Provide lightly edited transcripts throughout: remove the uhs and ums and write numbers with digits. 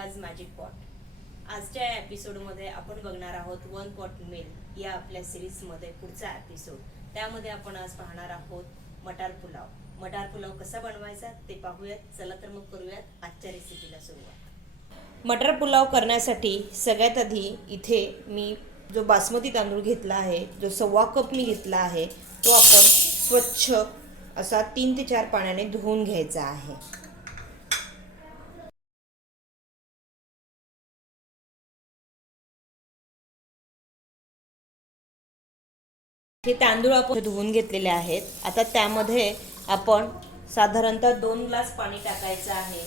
रेसिकाज magic pot. आजच्या एपिसोडमध्ये आपण बघणार आहोत वन पॉट मेल या आपल्या सिरीजमध्ये पुढचा एपिसोड। त्यामध्ये आपण आज पाहणार आहोत मटार पुलाव। मटार पुलाव कसा बनवायचा ते पाहूयात। चला तर मग करूयात आजच्या रेसिपीला सुरुवात। मटार पुलाव करण्यासाठी सगळ्यात आधी इथे मी जो बासमती तांदूळ घेतला आहे, जो 1.25 कप मी घेतला आहे, तो आपण स्वच्छ असा 3 ते 4 पाण्याने धुवून घ्यायचा आहे। हे तांदूळ आपण धुवून घेतलेले आहेत। आता त्यामध्ये आपण साधारणतः 2 ग्लास पाणी टाकायचं आहे।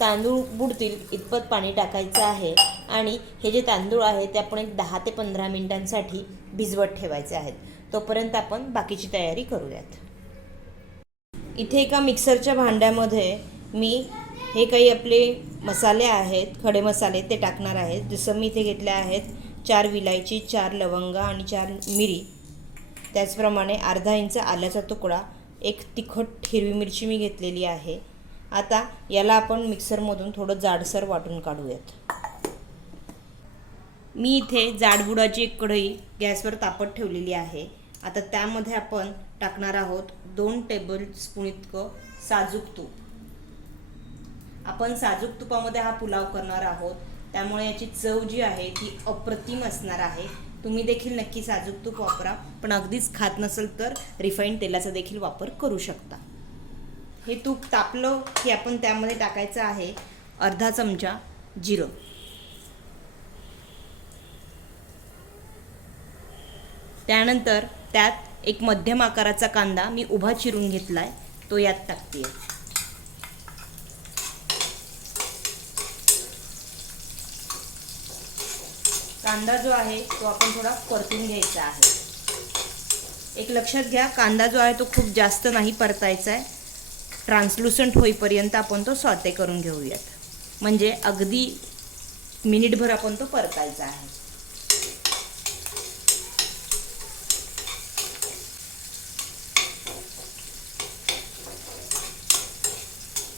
तांदूळ बुडतील इतपत पाणी टाकायचं आहे आणि हे जे तांदूळ आहे ते आपण एक 10 ते 15 मिनिटांसाठी भिजवत ठेवायचे आहेत। तोपर्यंत आपण बाकीची तयारी करूयात। इथे एका मिक्सरच्या भांड्यामध्ये मी हे काही आपले मसाले आहेत, खडे मसाले ते टाकणार आहेत। जसं मी इथे घेतले आहेत 4 विलायची, 4 लवंगा आणि 4 मिरी, त्याचप्रमाणे अर्धा इंच आल्याचा तुकडा, एक तिखट हिरवी मिरची मी घेतलेली आहे। आता याला आपण मिक्सरमधून थोडं जाडसर वाटून काढूयात। मी इथे जाडबुडाची एक कढई गॅसवर तापत ठेवलेली आहे। आता त्यामध्ये आपण टाकणार आहोत 2 टेबलस्पून इतकं साजूक तूप। आपण साजूक तुपामध्ये हा पुलाव करणार आहोत, त्यामुळे याची चव जी आहे ती अप्रतिम असणार आहे। तुम्ही देखील नक्की साजूक तूप वापरा, पण अगदीच खात नसेल तर रिफाईंड तेलाचा देखील वापर करू शकता। हे तूप तापलं की आपण त्यामध्ये टाकायचं आहे अर्धा चमचा जिरं, त्यानंतर त्यात एक मध्यम आकाराचा कांदा मी उभा चिरून घेतलाय, तो यात टाकते। कांदा जो आहे तो आपण थोडा परतून घ्यायचा आहे। एक लक्षात घ्या, कांदा जो आहे तो खूप जास्त नाही परतायचा आहे, ट्रान्सलुसंट होईपर्यंत आपण तो सॉटे करून घेऊयात, म्हणजे अगदी मिनिटभर आपण तो परतायचा आहे।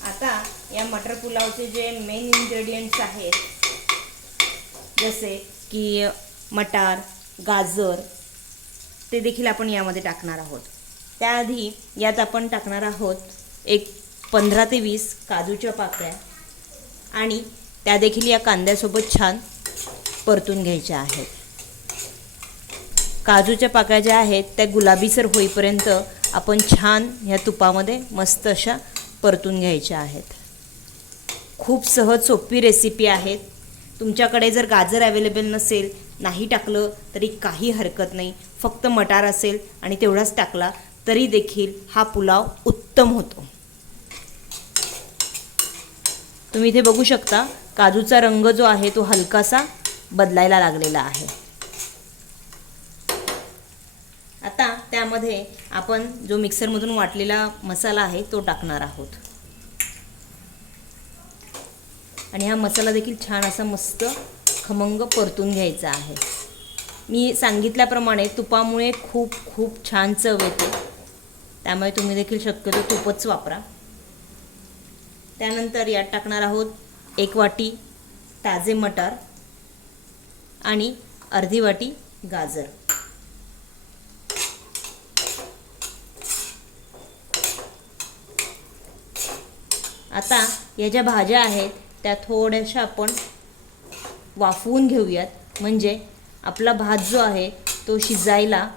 आता या मटर पुलावचे जे मेन इन्ग्रेडियंट्स आहेत, जसे की मटार, गाजर, ते देखील आपण यामध्ये टाकणार आहोत। त्याआधी यात आपण टाकणार आहोत एक 15 ते 20 काजूच्या पाकळ्या आणि त्या देखील या कांद्यासोबत छान परतून घ्यायच्या आहेत। काजूच्या पाकळ्या ज्या आहेत त्या गुलाबीसर होईपर्यंत आपण छान ह्या तुपामध्ये मस्त अशा परतून घ्यायच्या आहेत। खूप सहज सोपी रेसिपी आहे। तुमच्याकडे जर गाजर अवेलेबल नसेल, नाही टाकलं तरी काही हरकत नाही, फक्त मटार असेल आणि तेवढाच टाकला तरी देखील हा पुलाव उत्तम होतो। तुम्ही इथे बघू शकता काजूचा रंग जो आहे तो हलकासा बदलायला लागलेला आहे। आता त्यामध्ये आपण जो मिक्सरमधून वाटलेला मसाला आहे तो टाकणार आहोत आणि हा मसाला देखील छान असा मस्त खमंग परतून घ्यायचा आहे। मी सांगितल्याप्रमाणे तुपामुळे खूप खूप छान चव येते, त्यामुळे तुम्ही देखील शक्यतो तूपच वापरा। त्यानंतर यात टाकणार आहोत 1 वाटी ताजे मटार आणि अर्धी वाटी गाजर। आता या ज्या भाज्या आहेत त्या थोड्याशा आपण वाफवून घेऊयात, म्हणजे आपला भात जो आहे तो शिजायला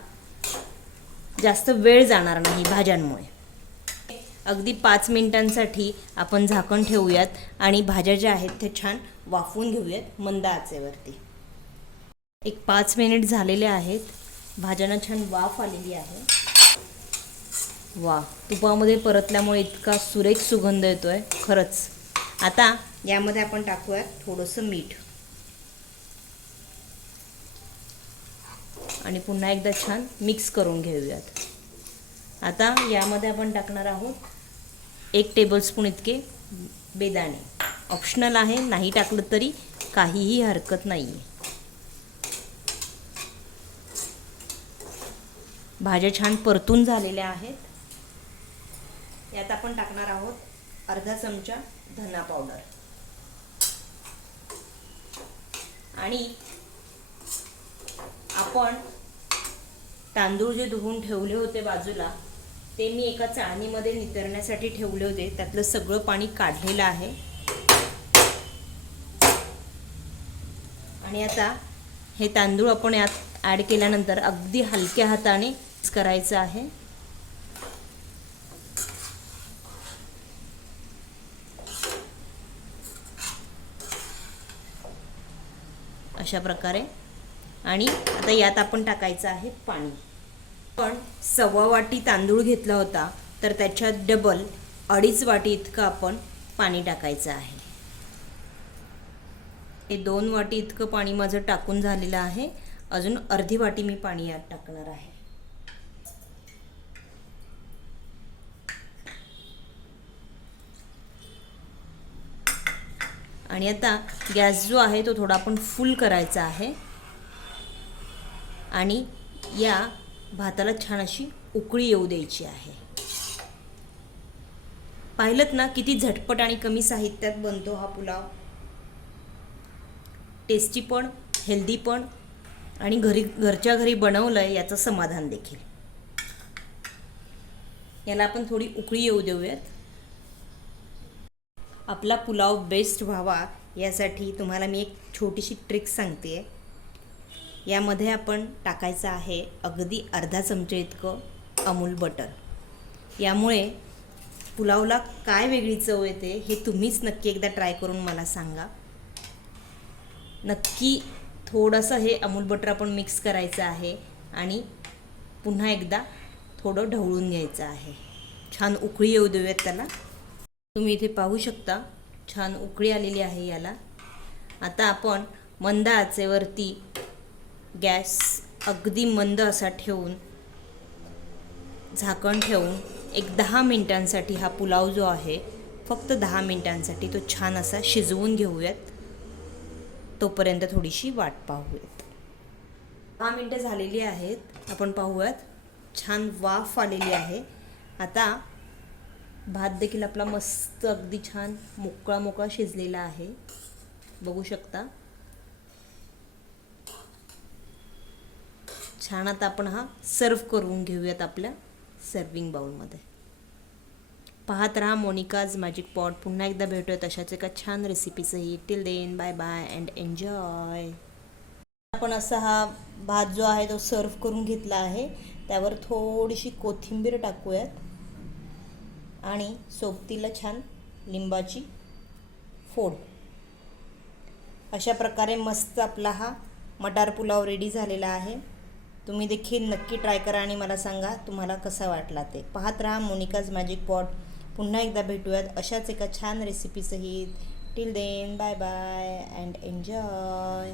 जास्त वेळ जाणार नाही भाज्यांमुळे। अगदी 5 मिनिटांसाठी आपण झाकण ठेवूयात आणि भाज्या ज्या आहेत त्या छान वाफवून घेऊयात मंद आचेवरती। एक 5 मिनिट झालेले आहेत, भाज्यांना छान वाफ आलेली आहे। वा, तुपामध्ये परतल्यामुळे इतका सुरेख सुगंध येतोय खरंच। आता यामध्ये आपण टाकूयात थोडंसं मीठ आणि पुन्हा एकदा छान मिक्स करून घेऊयात। आता यामध्ये आपण टाकणार आहोत 1 टेबलस्पून इतके बेदाणे। ऑप्शनल आहे, नाही टाकलं तरी काहीही हरकत नाही। भाज्या छान परतून झालेल्या आहेत। यात आपण टाकणार आहोत अर्धा चमचा धना पावडर, आणि आपण तांदूळ जे धुवून ठेवले होते बाजूला, ते मी एका चाळणीमध्ये नितरण्यासाठी ठेवले होते. त्यातलं सगळं पाणी काढलेलं आहे. आणि आता हे तांदूळ आपण यात ॲड केल्यानंतर अगदी हलक्या हाताने मिक्स करायचं आहे. अशा प्रकारे. आणि आता यात आपण टाकायचं आहे पाणी. पण 1.25 वाटी तांदूळ घेतला होता, तर त्याच्यात डबल 2.5 वाटी इतकं आपण पाणी टाकायचं आहे. हे 2 वाटी इतकं पाणी माझं टाकून झालेलं आहे. अजून अर्धी वाटी मी पाणी यात टाकणार आहे. आणि आता गॅस जो आहे तो थोडा आपण फुल करायचा आहे. आणि या भाताला छान अशी उकळी येऊ द्यायची आहे. पाहिलंत ना किती झटपट आणि कमी साहित्यात बनतो हा पुलाव. टेस्टी पण, हेल्दी पण, आणि घरच्या घरी बनवलंय याचं समाधान देखील. याला आपण थोडी उकळी येऊ देऊयात. आपला पुलाव बेस्ट व्हावा यासाठी तुम्हाला मी एक छोटीशी ट्रिक सांगते. यामध्ये आपण टाकायचं आहे अगदी अर्धा चमचा इतकं अमूल बटर. यामुळे पुलावला काय वेगळी चव येते हे तुम्हीच नक्की एकदा ट्राय करून मला सांगा. नक्की थोडंसं हे अमूल बटर आपण मिक्स करायचं आहे आणि पुन्हा एकदा थोडं ढवळून घ्यायचं आहे. छान उकळी येऊ देऊयात त्याला. तुम्ही इथे पाहू शकता छान उकळी आलेली आहे याला. आता आपण मंद आचेवरती गॅस अगदी मंद असा ठेवून, झाकण ठेवून एक 10 मिनिटांसाठी हा पुलाव जो आहे, फक्त 10 मिनिटांसाठी तो छान असा शिजवून घेऊयात. तोपर्यंत थोडीशी वाट पाहूयात. 10 मिनिटं झालेली आहेत. आपण पाहूयात छान वाफ आलेली आहे. आता भात देखील आपला मस्त अगदी छान मोकळा मोकळा शिजलेला आहे. बघू शकता. छान. आता आपण हा सर्व करून घेऊयात आपल्या सर्विंग बाउलमध्ये. पाहत राहा मोनिकाज मॅजिक पॉट. पुन्हा एकदा भेटूयात अशाच एका छान रेसिपीसही. Till then bye bye and enjoy. आपण असा हा भात जो आहे तो सर्व करून घेतला आहे. त्यावर थोडीशी कोथिंबीर टाकूयात आणि सोबतीला छान लिंबाची फोड. अशा प्रकारे मस्त आपला हा मटार पुलाव रेडी झालेला आहे. तुम्ही देखील नक्की ट्राय करा आणि मला सांगा तुम्हाला कसा वाटला ते. पाहत राहा मोनिकाज मॅजिक पॉट. पुन्हा एकदा भेटूयात अशाच एका छान रेसिपीसहित. Till then bye bye and enjoy.